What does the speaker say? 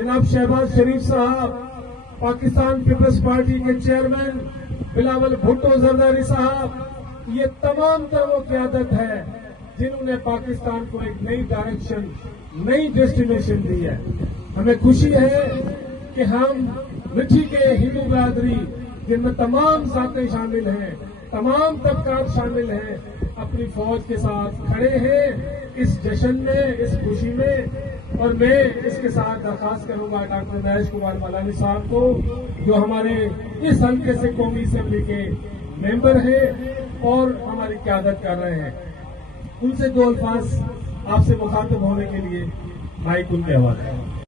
जनाब शहबाज शरीफ साहब, Pakistan peoples party के चेयरमैन बिलावल भुट्टो जरदारी साहब, ये तमाम तर वो क़यादत है जिन्होंने पाकिस्तान को एक नई डायरेक्शन, नई डेस्टिनेशन दी है। हमें खुशी है कि हम मिठी के हिंदू बिरादरी, जिनमें तमाम जातें शामिल हैं, तमाम तबकात शामिल हैं, अपनी फौज के साथ खड़े हैं इस जश्न में, इस खुशी में। और मैं इसके साथ दरखास्त करूंगा डॉक्टर महेश कुमार मलानी साहब को, जो हमारे इस हल्के से कौमी असेंबली के मेंबर हैं और हमारी क़यादत कर रहे हैं, उनसे दो अल्फाज आपसे मुखातिब होने के लिए माइक उनके हवाले है।